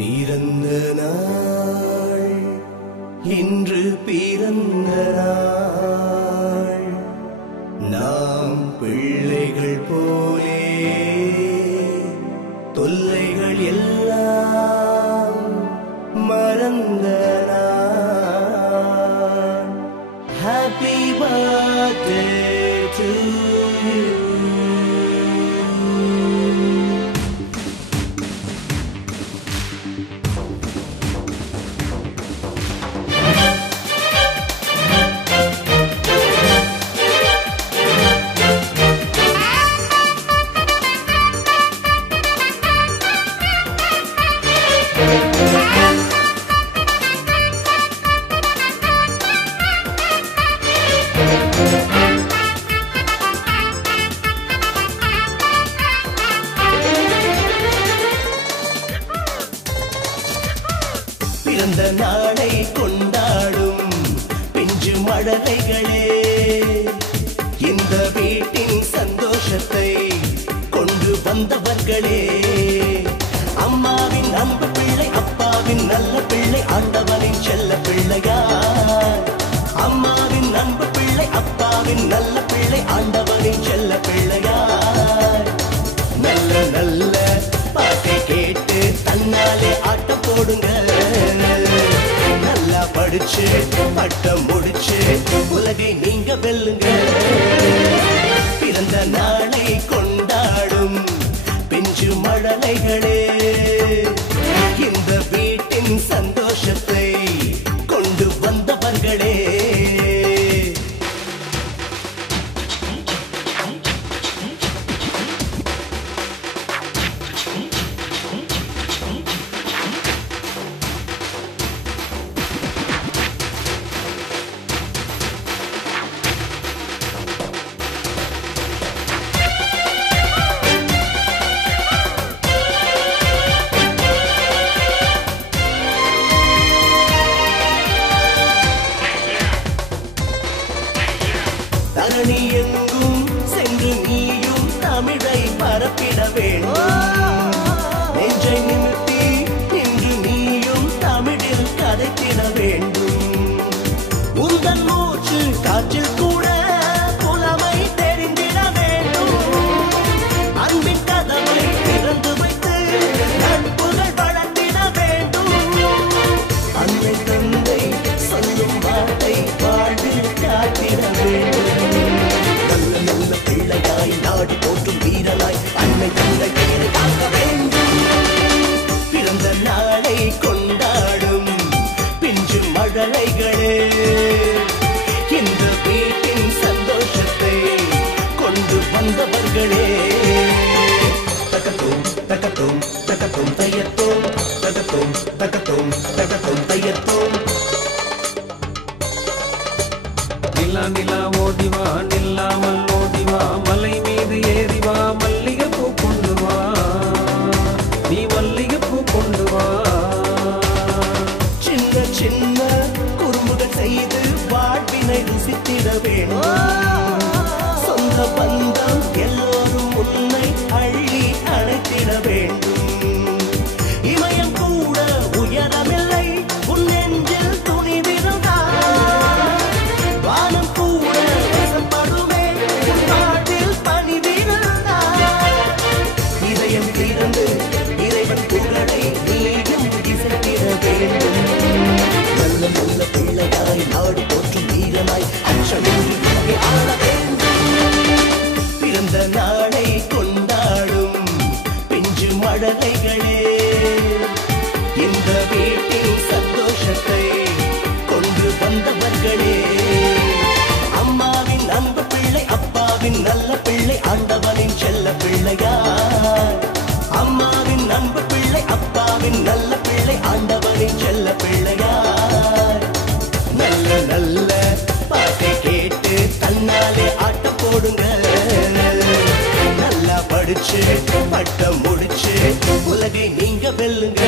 பிறந்த நாள் இன்று பிறந்த நாள். நாம் பிள்ளைகள் போலே தொல்லைகள் எல்லாம் மறந்த பிறந்த நாளை கொண்டாடும் பிஞ்சு மழலைகளே. இந்த வீட்டின் சந்தோஷத்தை கொண்டு வந்தவர்களே. அம்மாவின் அன்பு பிள்ளை அப்பாவின் நல்ல பிள்ளை ஆண்டவனின் செல்ல பிள்ளையா. அம்மாவின் அன்பு பிள்ளை அப்பாவின் நல்ல பிள்ளை ஆண்டவனின் செல்ல பிள்ளை படிச்சு பட்டம் முடிச்சு உலகை நீங்க வெல்லுங்க. பிறந்த நாளை கொண்டாடும் பிஞ்சு மழலைகளே. இந்த வீட்டின் சந்தோஷத்தை தரணி எங்கும் சென்று நீயும் தமிழை பரப்பிட வேண்டும். கொண்டாடும் பிஞ்சு மழலைகளே இந்த வீட்டின் சந்தோஷத்தை கொண்டு வந்தவர்களே. தக்கத்தோம் தக்கத்தோம் தக்கத்தோம் தையத்தோம். தக்கத்தோம் தக்கத்தோம் தக்கத்தோம் தையத்தோம். நிலா நிலா ஓடிவா நில்லாமல் ஓடிவா Oh. கண்ணாலே ஆட்டம் போடுங்க. நல்லா படிச்சு பட்டம் முடிச்சு உலகை நீங்க வெல்லுங்க.